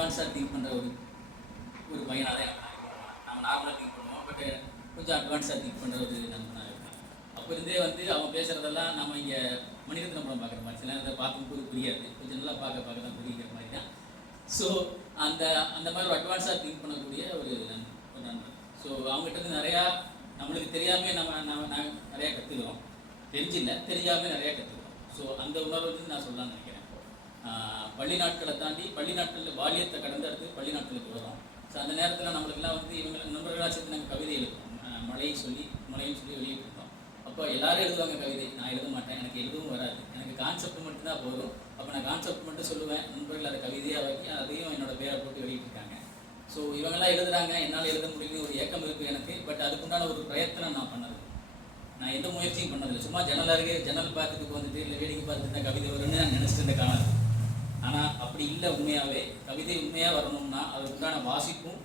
அட்வான்ஸாக திங்க் பண்ணுற ஒரு ஒரு பையனாக தான் நம்ம நார்மலாக திங்க் பண்ணுவோம். பட் கொஞ்சம் அட்வான்ஸாக திங்க் பண்ணுற ஒரு நண்பனாக இருக்கும் அப்போ இருந்தே வந்து அவன் பேசுகிறதெல்லாம் நம்ம இங்கே மணிரத்னம் படம் பார்க்குற மாதிரி சில நேரத்தை பார்க்கும்போது புரியாது. கொஞ்சம் நல்லா பார்க்க பார்க்க தான் புரியுற மாதிரி தான். ஸோ அந்த அந்த மாதிரி ஒரு அட்வான்ஸாக திங்க் பண்ணக்கூடிய ஒரு நண்பன் ஒரு நண்பன். ஸோ அவங்ககிட்ட இருந்து நிறையா நம்மளுக்கு தெரியாமே நம்ம நம்ம நாங்கள் நிறையா கற்றுக்கிறோம் தெரிஞ்சில்லை தெரியாமல் நிறையா கற்றுக்கிறோம் ஸோ அந்த உணர்வு வந்து நான் சொல்லலாம்னு நினைக்கிறேன். பள்ளி நாட்களை தாண்டி பள்ளி நாட்களில் பாலியத்தை கடந்த அடுத்து பள்ளி நாட்களுக்கு வரும் ஸோ அந்த நேரத்தில் நம்மளுக்கெல்லாம் வந்து இவங்க நண்பர்களாக சேர்த்து நாங்கள் கவிதை எழுதுவோம். மழையும் மழையை சொல்லி மழையும் சொல்லி வெளியிட்டிருக்கோம் அப்போ எல்லாரும் எழுதுவாங்க கவிதை. நான் எழுத மாட்டேன் எனக்கு எழுதவும் வராது. எனக்கு கான்செப்ட் மட்டும்தான் போதும். அப்போ நான் கான்செப்ட் மட்டும் சொல்லுவேன். நண்பர்கள் அதை கவிதையாக வைக்க அதையும் என்னோட பேரை போட்டு வெளியிட்டிருக்காங்க. ஸோ இவங்கெல்லாம் எழுதுறாங்க. என்னால் எழுத முடியும்னு ஒரு ஏக்கம் இருக்குது எனக்கு. பட் அதுக்குண்டான ஒரு பிரயத்தனம் நான் பண்ணது. நான் எந்த முயற்சியும் பண்ணதில்லை. சும்மா ஜன்னல் அருகே ஜன்னல் பார்த்துட்டு வந்துட்டு இல்லை வேடிக்கை பார்த்துட்டு தான் கவிதை வரும்னு நான் நினச்சிட்டு இருந்த காலம். ஆனால் அப்படி இல்லை உண்மையாகவே கவிதை உண்மையாக வரணும்னா அது உண்டான வாசிப்பும்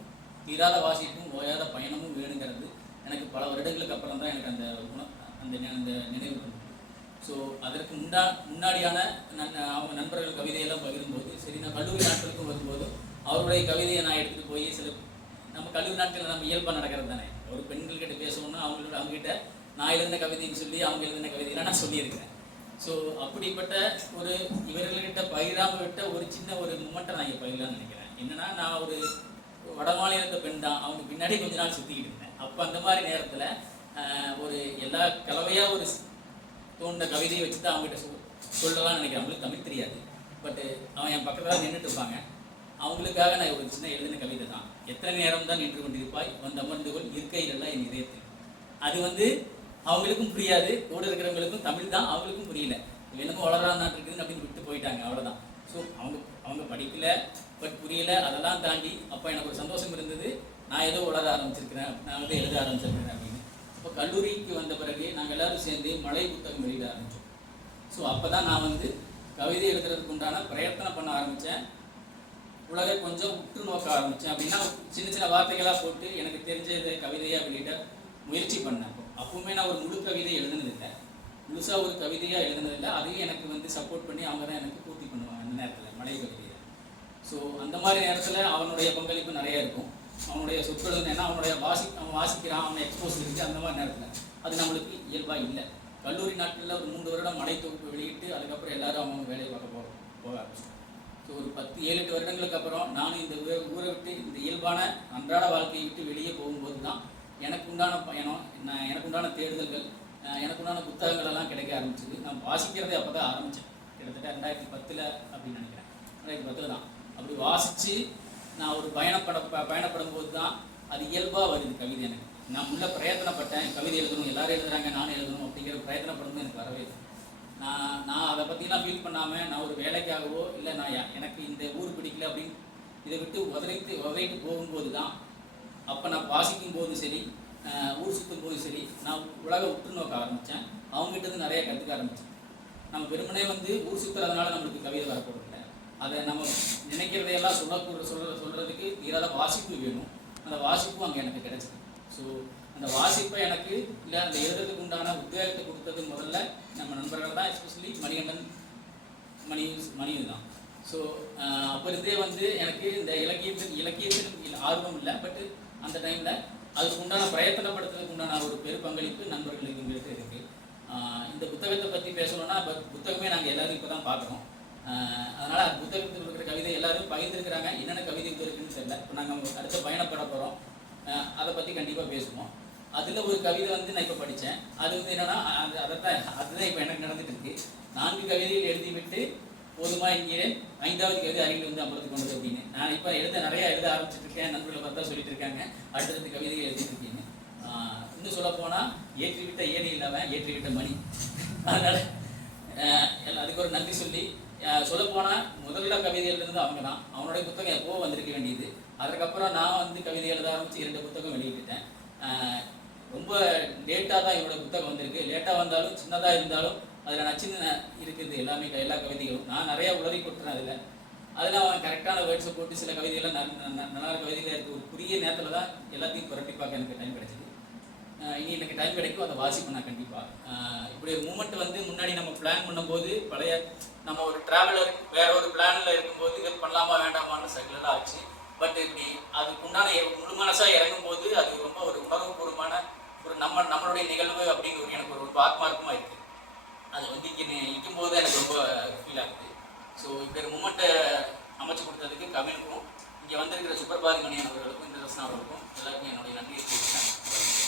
தீராத வாசிப்பும் ஓயாத பயணமும் வேணுங்கிறது எனக்கு பல வருடங்களுக்கு அப்புறம் தான் எனக்கு அந்த குண அந்த அந்த நினைவு வந்தது. ஸோ அதற்கு முன்னா முன்னாடியான நன் அவங்க நண்பர்கள் கவிதையெல்லாம் பகிரும்போது சரி நான் கல்லூரி நாட்களுக்கும் வரும்போது அவருடைய கவிதையை நான் எடுத்துகிட்டு போய் சில நம்ம கல்லூரி நாட்களில் நம்ம இயல்பாக நடக்கிறது தானே. ஒரு பெண்கள் கிட்ட பேசணும்னா அவங்களோட அவங்ககிட்ட நான் எழுதின கவிதைன்னு சொல்லி அவங்க எழுதின கவிதையெல்லாம் நான் சொல்லியிருக்கிறேன். ஸோ அப்படிப்பட்ட ஒரு இவர்கள்கிட்ட பயிராக விட்ட ஒரு சின்ன ஒரு மூமெண்ட்டை நான் இங்கே பகிரலாம்னு நினைக்கிறேன். என்னன்னா நான் ஒரு வடமாநிலத்தை பெண் தான். அவங்க பின்னாடி கொஞ்ச நாள் சுற்றிக்கிட்டு இருந்தேன். அப்போ அந்த மாதிரி நேரத்தில் ஒரு எல்லா கலவையாக ஒரு தோன்ற கவிதையை வச்சு தான் அவங்ககிட்ட சொ சொல்லலாம்னு நினைக்கிறேன். அவங்களுக்கு தமிழ் தெரியாது. பட்டு அவன் என் பக்கத்தில் நின்றுட்டு இருப்பாங்க. அவங்களுக்காக நான் ஒரு சின்ன எழுதின கவிதை தான். எத்தனை நேரம் தான் நின்று கொண்டிருப்பாய்? வந்து அமர்ந்து கொள். இருக்கையிலெல்லாம் என் இதயத்தில். அது வந்து அவங்களுக்கும் புரியாது. கூட இருக்கிறவங்களுக்கும் தமிழ் தான் அவங்களுக்கும் புரியல. என்னமோ வளரான் இருக்குதுன்னு அப்படின்னு விட்டு போயிட்டாங்க அவ்வளோதான் ஸோ அவங்க அவங்க படிக்கல பட் புரியல. அதெல்லாம் தாண்டி அப்போ எனக்கு ஒரு சந்தோஷம் இருந்தது. நான் ஏதோ வளர ஆரம்பிச்சிருக்கிறேன். நான் வந்து எழுத ஆரம்பிச்சிருக்கிறேன் அப்படின்னு. இப்போ கல்லூரிக்கு வந்த பிறகு நாங்கள் எல்லாரும் சேர்ந்து மலை புத்தகம் வெளியிட ஆரம்பித்தோம் ஸோ அப்போ தான் நான் வந்து கவிதை எழுதுறதுக்கு உண்டான பிரயத்தனம் பண்ண ஆரம்பித்தேன் உலகை கொஞ்சம் உற்று நோக்க ஆரம்பித்தேன் அப்படின்னா சின்ன சின்ன வார்த்தைகளாக போட்டு எனக்கு தெரிஞ்சதை கவிதையாக வெளியிட முயற்சி பண்ணேன். அப்பவுமே நான் ஒரு முழு கவிதை எழுதுனதில்லை முழுசாக ஒரு கவிதையாக எழுதுனதில்லை அதையும் எனக்கு வந்து சப்போர்ட் பண்ணி அவங்க தான் எனக்கு பூர்த்தி பண்ணுவாங்க அந்த நேரத்தில் மலை கவிதையை ஸோ அந்த மாதிரி நேரத்தில் அவனுடைய பங்களிப்பு நிறையா இருக்கும். அவனுடைய சொற்கள் ஏன்னா அவனுடைய வாசி அவன் வாசிக்கிறான் அவன் எக்ஸ்போஸ் இருக்குது அந்த மாதிரி நேரத்தில். அது நம்மளுக்கு இயல்பாக இல்லை. கல்லூரி நாட்களில் ஒரு மூன்று வருடம் மடை தொகுப்பு வெளியிட்டு அதுக்கப்புறம் எல்லாரும் அவங்க வேலையை பார்க்க போக போக ஸோ ஒரு பத்து ஏழு எட்டு வருடங்களுக்கு அப்புறம் நானும் இந்த ஊரை விட்டு இந்த இயல்பான அன்றாட வாழ்க்கையை விட்டு வெளியே போகும்போது தான் எனக்கு உண்டான பயணம் நான் எனக்கு உண்டான தேடுதல்கள் எனக்கு உண்டான புத்தகங்கள் எல்லாம் கிடைக்க ஆரம்பிச்சது. நான் வாசிக்கிறதே அப்போ தான் ஆரம்பித்தேன் கிட்டத்தட்ட ரெண்டாயிரத்தி பத்தில் அப்படின்னு நினைக்கிறேன். ரெண்டாயிரத்தி பத்தில் தான். அப்படி வாசித்து நான் ஒரு பயணப்பட ப- பயணப்படும் போது தான் அது இயல்பாக வருது கவிதை எனக்கு. நான் உள்ள பிரயத்தனப்பட்டேன். கவிதை எழுதணும் எல்லாரும் எழுதுறாங்க நானும் எழுதணும் அப்படிங்கிற பிரயத்தனப்படும் எனக்கு வரவே இல்லை. நான் நான் அதை பற்றிலாம் ஃபீல் பண்ணாமல் நான் ஒரு வேலைக்காகவோ இல்லை நான் எனக்கு இந்த ஊர் பிடிக்கல அப்படின்னு இதை விட்டு உதவித்து உதறிட்டு போகும்போது தான் அப்போ நான் வாசிக்கும் போதும் சரி ஊர் சுற்றும் போதும் சரி நான் உலக உற்று நோக்க ஆரம்பித்தேன் அவங்ககிட்ட நிறைய கற்றுக்க ஆரம்பித்தேன் நம்ம வெறுமனே வந்து ஊர் சுற்றுறதுனால நம்மளுக்கு கவிதை வரக்கூடாது அதை நம்ம நினைக்கிறதையெல்லாம் சொல்லக்கூட சொல்ற சொல்கிறதுக்கு தீராத வாசிப்பு வேணும். அந்த வாசிப்பும் அங்கே எனக்கு கிடைச்சது. ஸோ அந்த வாசிப்பை எனக்கு இல்லை அந்த எழுதுறதுக்கு உண்டான உத்வேகத்தை கொடுத்தது முதல்ல நம்ம நண்பர்கள் தான் எஸ்பெஷலி மணிகண்டன் மணி மணியு தான். ஸோ அப்போ இருந்தே வந்து எனக்கு இந்த இலக்கியத்தின் இலக்கியத்தின் ஆர்வம் இல்லை. பட் அந்த டைமில் அதுக்கு உண்டான பிரயத்தனப்படுத்துறதுக்கு உண்டான ஒரு பெரு பங்களிப்பு நண்பர்களுக்கு எங்களுக்கு இருக்கு. இந்த புத்தகத்தை பற்றி பேசணும்னா புத்தகமே நாங்கள் எல்லாரும் இப்போ தான் பார்க்குறோம் அதனால் அந்த புத்தகத்தில் இருக்கிற கவிதை எல்லாரும் பகிர்ந்துருக்கிறாங்க. என்னென்ன கவிதை இப்போ இருக்குன்னு தெரியல. இப்போ நாங்கள் அடுத்த பயணப்பட போகிறோம் அதை பற்றி கண்டிப்பாக பேசுவோம். அதில் ஒரு கவிதை வந்து நான் இப்போ படித்தேன் அது வந்து என்னன்னா அது அதை தான் அதுதான் இப்போ எனக்கு நடந்துட்டு இருக்கு. நான்கு கவிதைகள் எழுதிவிட்டு போதுமா என்கிறேன். ஐந்தாவது கவிதை அறிவில் வந்து அமர்ந்து கொண்டது அப்படின்னு. நான் இப்போ எழுத நிறைய எழுத ஆரம்பிச்சிட்டு இருக்கேன். நண்பர்களை பார்த்தா சொல்லிட்டு இருக்காங்க. அடுத்தடுத்து கவிதைகள் எழுதிட்டு இருக்கீங்க இன்னும் சொல்ல போனால் ஏற்றிவிட்ட ஏணி இல்லாமல் ஏற்றிவிட்ட மணி. அதனால் அதுக்கு ஒரு நன்றி சொல்லி சொல்ல போனால் முதல்ல கவிதை எழுதுனது அவங்க தான் அவனுடைய புத்தகம் எப்போ வந்திருக்க வேண்டியது. அதுக்கப்புறம் நான் வந்து கவிதை எழுத ஆரம்பிச்சு இரண்டு புத்தகம் வெளியிட்டுட்டேன். ரொம்ப லேட்டாக தான் என்னோட புத்தகம் வந்திருக்கு. லேட்டாக வந்தாலும் சின்னதாக இருந்தாலும் அதில் நச்சுன்னு இருக்குது எல்லாமே எல்லா கவிதைகளும். நான் நிறைய உளறி கொட்டுறேன் அதில். அதில் அவன் கரெக்டான வேர்ட்ஸை போட்டு சில கவிதைகள்லாம் நல்ல நல்ல- நல்ல இருக்குது ஒரு புரிய நேரத்தில் தான் எல்லாத்தையும் புரட்டி பார்க்க எனக்கு டைம் கிடைச்சிது. இனி எனக்கு டைம் கிடைக்கும். அதை வாசிப்பேன் நான் கண்டிப்பாக இப்படி ஒரு மூமெண்ட் வந்து முன்னாடி நம்ம பிளான் பண்ணும்போது பழைய நம்ம ஒரு ட்ராவலர் வேற ஒரு பிளானில் இருக்கும்போது இது பண்ணலாமா வேண்டாமான்னு சைக்கிள் ஆச்சு. பட் இப்படி அதுக்கு உண்டான முழு மனசாக இறங்கும் போது அது ரொம்ப ஒரு உணர்வுபூர்வமான ஒரு நம்ம நம்மளுடைய நிகழ்வு அப்படின்னு ஒரு எனக்கு ஒரு ஆத்மார்த்தமா இருக்குது அது வந்து இங்கே நிற்கும் போது எனக்கு ரொம்ப ஃபீல் ஆகுது. ஸோ இப்படி ஒரு மூமெண்ட்டை அமைச்சு கொடுத்ததுக்கு கவினுக்கும் இங்கே வந்திருக்கிற சுப்பர்பாதி மணியன் அவர்களுக்கும் இந்த அவர்களுக்கும் எல்லாருக்கும் என்னுடைய நன்றியை தெரிவித்துக்